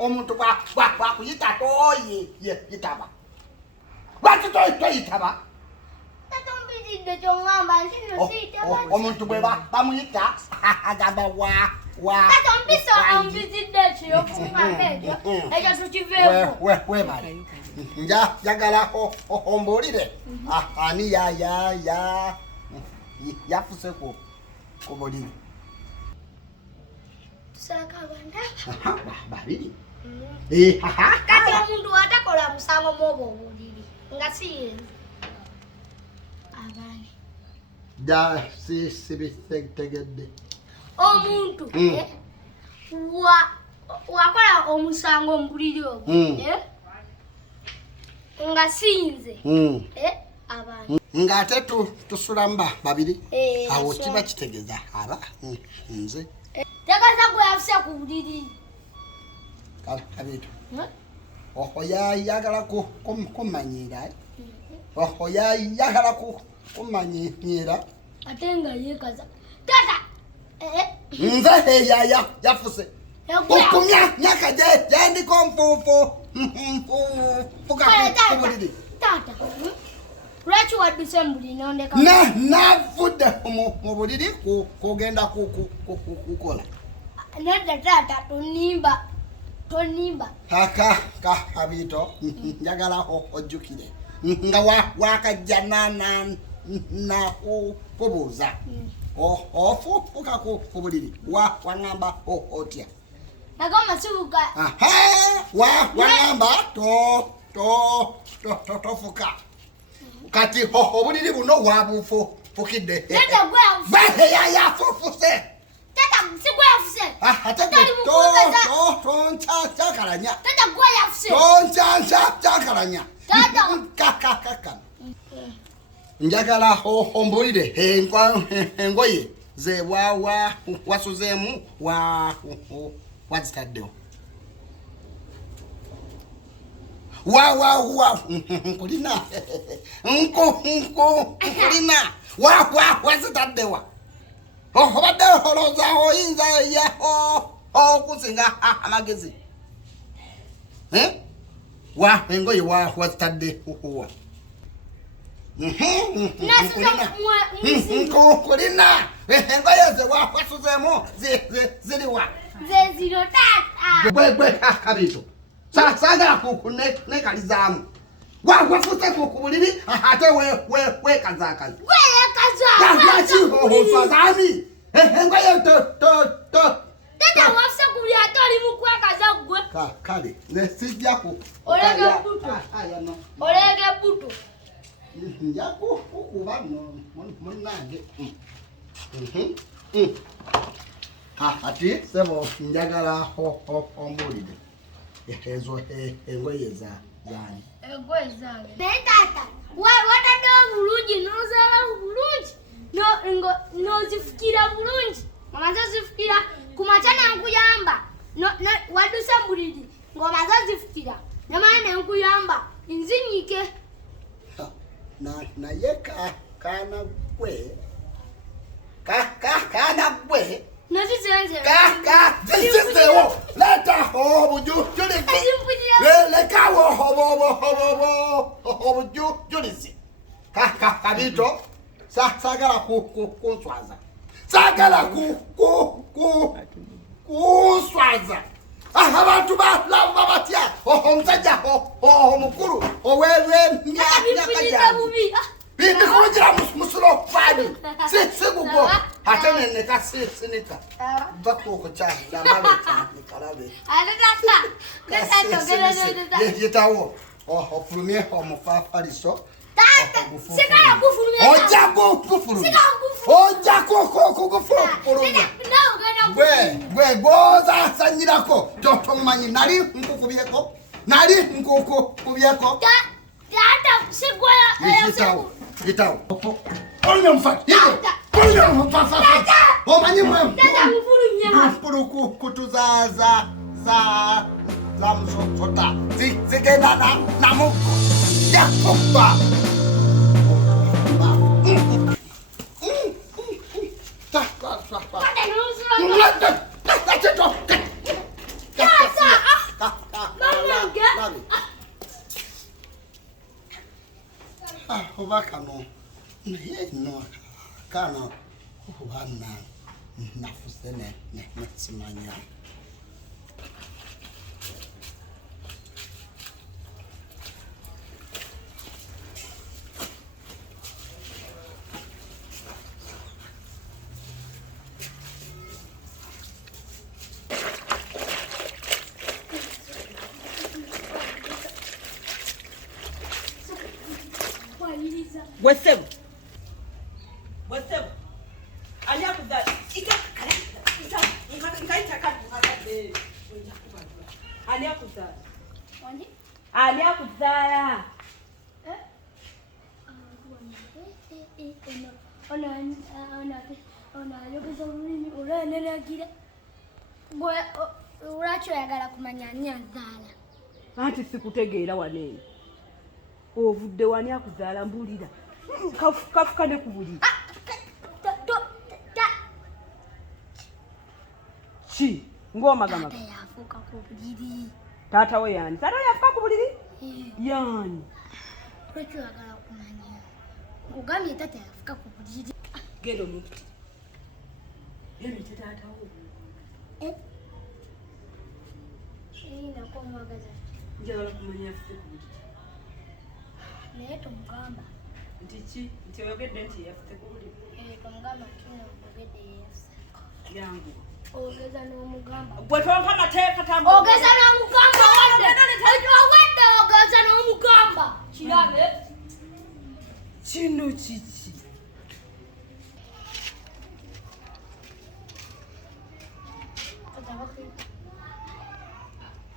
Omutto wa kuyita toyi yitaba. Lwaki toyitaba? Tata ompitidde kyongamba nti nno siyitaba. Omuntu bwe bamuyita agamba wa. Tata ompitidde ekiyokungamba ekyo. Ekyo tukiveeko. Wemala. Njagala ombuulire. Ani yafuse ku buliri. Tusaka abanda. Babiri. Kati omuntu atakola musango mwobo obuliri nga siyenze abaana Ja sibitegedde omuntu wakola omusango mu buliri obwo nga siyinze abaana ng'ate tusula babiri awo kiba kitegeeza aba nze tegeeza gwe yafuse ku buliri. Kabiito. Oho yagala kumanyira. Oho yagala kumanyira. Ate nga yekaza. Tata. Nze yafuse. Kumya nyaka jendi komfufu. Fuka kubuliri. Tata. Lwaki wadduse mu buliri n'ondeka? Navudde mu buliri kugenda kukola. Nedda tata tonimba. Kabiito njagala ojjukire nga wakajja na kubuuza ofuuka ku buliri waŋŋamba otya? Nagamba sibuka. Waŋŋamba tofuka kati obuliri buno wabufukidde. Yafufuse. Tata sigwe yafuse. Chakalanya. Tata gwe yafuse. Chakalanya. Tata. Njagala ombulire engoye ze wasuzeemu wazitaddewo. Nkulina. Nkulina. Wazitaddewa. Obadde olowooza oyinza okusinga amagezi. Engoye wazitadde wa. Nkulina. Engoye ze wasuzeemu ziriwa. Ze ziro tata. Gwe Kabiito. Saagala nekalizaamu. Wafuse ku buliri ate wekazaakazi. Lwaki oswazaami? Engoye Tata wafuse ku buliri ate oli mu kwekaza gwe. Kale nesijjaku. Olege buto. Nja kukuba munnange. Ati sebo njagala ombuulire. Ezo engoye zaani. Engoye zange. Naye tata wataddewo bulungi n'ozaala bulungi n'ozifukira bulungi. Omaze ozifukira ku makya nenkuyamba. Wadduse mu buliri ng'omaze ozifukira nemala nenkuyamba nzinyike. Naye kaana gwe zizizeewo leeta obujujulizi. Lekawo obujujulizi. Kabiito saagala kunswaza. Saagala kunswaza. Abantu balaba batya omusajja omukulu ow'emyaka gyange. Bikugira musulo fani. Sigugo. Ate neka sinika. Bakuko cha maleta nikarabe. Yetawo. Ofulumye omufafaliso. Tata, sigala kufulumye. Oja kufulumye. Oja kufulumye. Gwe goza sanyirako. Tomanyi nali nkukubiyeko. nali nkoko kubyeko Tata sigwa gitao onya mfati onya mfati omanyi mwe tata mfulu nyama mfulu kutuzaza za msota zigenda na muko yakuba Obakano no kana ubana nafusene netsimanya Wesem. Alia kuzala. Alia kuzala. Wani? Alia kuzala. Ona yogeza ururimi uraneragira. Gwe uracho yagala kumanya nyanzala. Anti sikutegeera wanene. Ovudde wani akuzaala mbulira. Kafuka ne kubuliri. Chi ng'omagama. Tata yafuka ku buliri. Taata we yani. Taata yafuka ku buliri? Yani. Lwaki oyagala kumanya? Nkugambye tata yafuka ku buliri. Genda omukuti. Yemite taata wo. Nako omwagaza. Njagala kumanya afuke ku buliri. Naye tomugamba. Nti ki? Nti oyogedde nti yafuke ku buliri? Tomugamba kino ogedde yeesa. Yangu. Ogeza n'omugamba. Gwe tonka mateeka tambo. Ogeza n'omugamba wadde. Wadde ogeza n'omugamba. Kirabe. Kino kiki?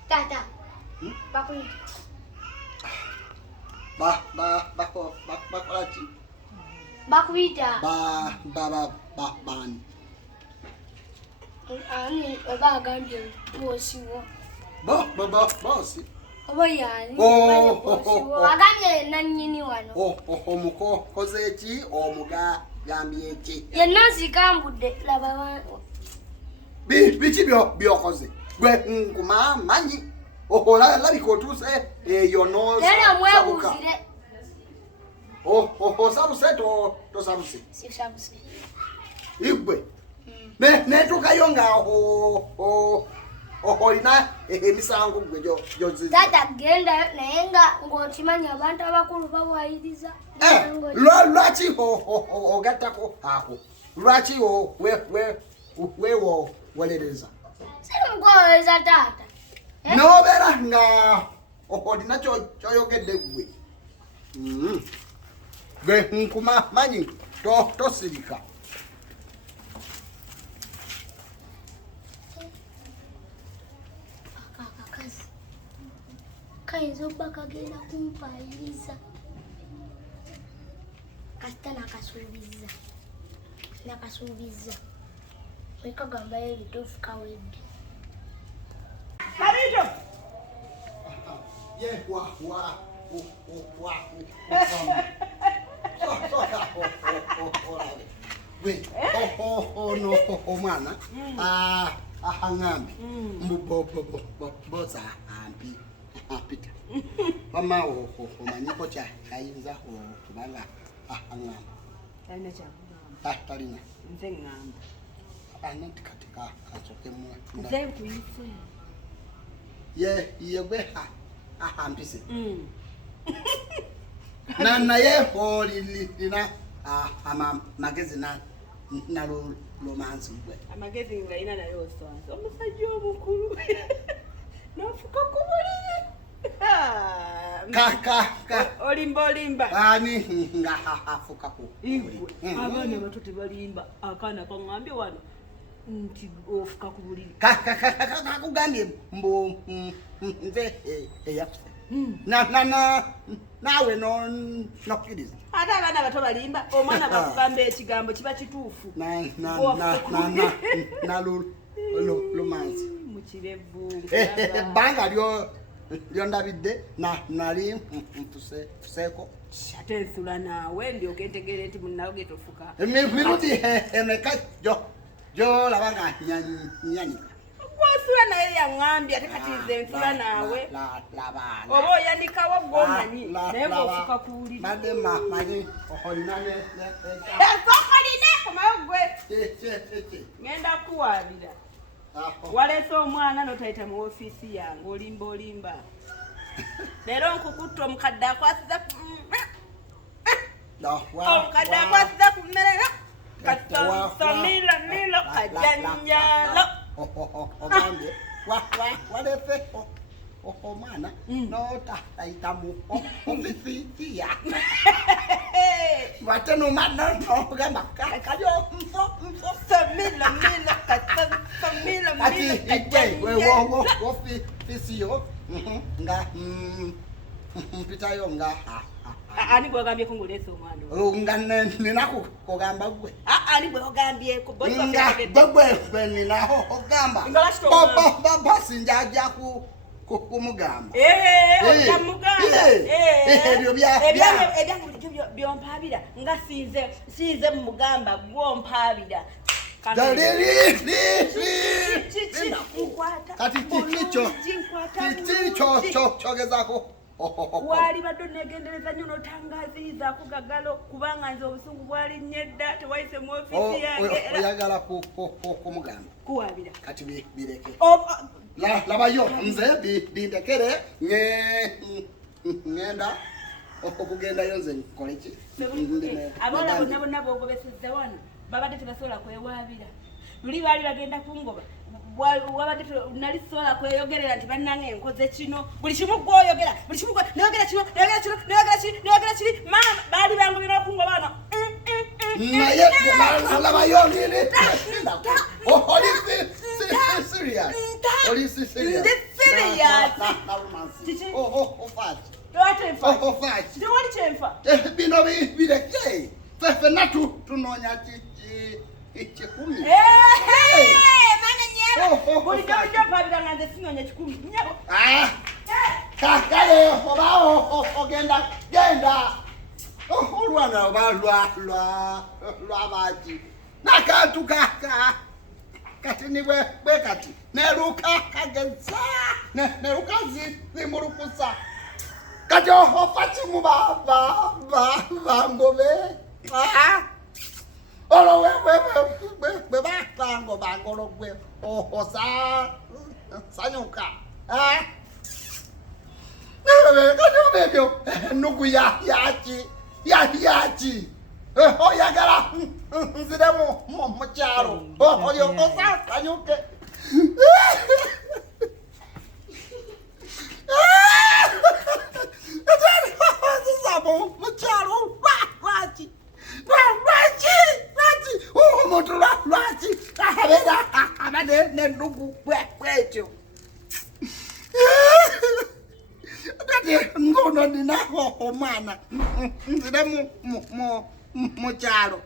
Tata. Bakuyita. Bakolaki Bakuyita. bani Ani oba agambye bwosiwo. bosi Oba yani. Agambye nannyini wano. omukoze eki omugambye eki Yenna nzigambudde laba biki byokoze gwe nkumanyi olabika otuuse eyo era mwebuzire. osabuse tosabuse Sisabuse. igwe netukayo nga olina emisango gwe gyoziza Tata genda naye nga ng'okimanyi abantu abakulu babwayiriza. lwaki ogattako ako lwaki wewolereza Sirimugoweza tata. nobeera nga olina kyoyogedde gwe gwe nkumanyi tosirika Akakazi kayinza okuba kagenda kumpayiriza. Kasita nakasuubiza. Wekagambayo ebituufu kawedde. Kabiito. omwana ahambi boza ampita mama omanyiko kyayinza kubanga ahambi Talina kyakugamba. talina Nze ngamba. anati katika kasokemu Nze nkuyise. yegwe ahampise naye olina amagezi nalomansi gwe Amagezi ngalina naye oswanza. Omusajja omukulu. N'ofuka ku buliri. Olimba. ani nga afuka ku Igwe. Abaana abato tebalimba. Akaana kaŋŋambye wano. nti ofuka ku buliri kakugambye mbu nze eyafuse nawe nokkiriza ate abaana bato balimba omwana bakugamba ekigambo kiba kituufu lumanzi mukirevu ebbanga lyondabidde nali mpuseeko ate ensula naawe ndyoke ntegeere nti munnawe getofuka mirundi emeka gyolaba nga nyanika gwosula naye yaŋŋambye ate kati nze nsula naawe oba oyandikawo gwomanyi naye bwofuka ku buliri manyi olina okoline komayo gwe ŋenda kuwaabira waleese omwana notayita mu ofiisi yange olimba leero nkukutta omukadde akwasiza ku mmere kasomilo kajanjalo ogambye waleese omwana notayita mu ofiisi yange wate nomagamba kalyo nfo ofisiyo nga mpitayo nga ani gwe ogambyeko ng'oleese omwana nga ninaku kugamba gwe ani gwe ogambyeko gwe ninaho ogamba bosi njaja kumugamba ebyange bulijjo byompaabira nga sinze mumugamba gwompaabira kati kikyo kyogezako wali badde onegendereza nnyo n'otangaziriza kugagalo kubanga nze obusungu bwali nnyedda tewayise mu ofiisi yange oyagala kumugamba kuwabira kati bireke labayo nze bindekere ngenda okugendayo nze nkoleki abawala bonna bonna bogobesezza wano babadde tebasobola kwewaabira luli baali bagenda kungoba wabadde nali sobola kweyogerera nti bannange enkoze kino buli kimu gwoyogera buli kimu neyogera kino neyogera kiri mama baali bangobera okungoba wano naye labayo nini oli serious tewali kyenfa bino bireke ffenna tunoonya kikumi bulijjo mpaabiranga nze sinoonya kikumi nyabo kakale oba genda olwana oba lwabaki nakantu kati nibwe kati neruka kageza neruka zimulukusa kati ofa kimu bangobe olwo bwe bango gwe sanyuka kati ebyo enugu yaki oyagala nzire mukyalo olyokosasanyuke mukyalo lwaki omuntu lwaki abade nenugu bwekyo ate ngono ninaho omwana nzire mukyalo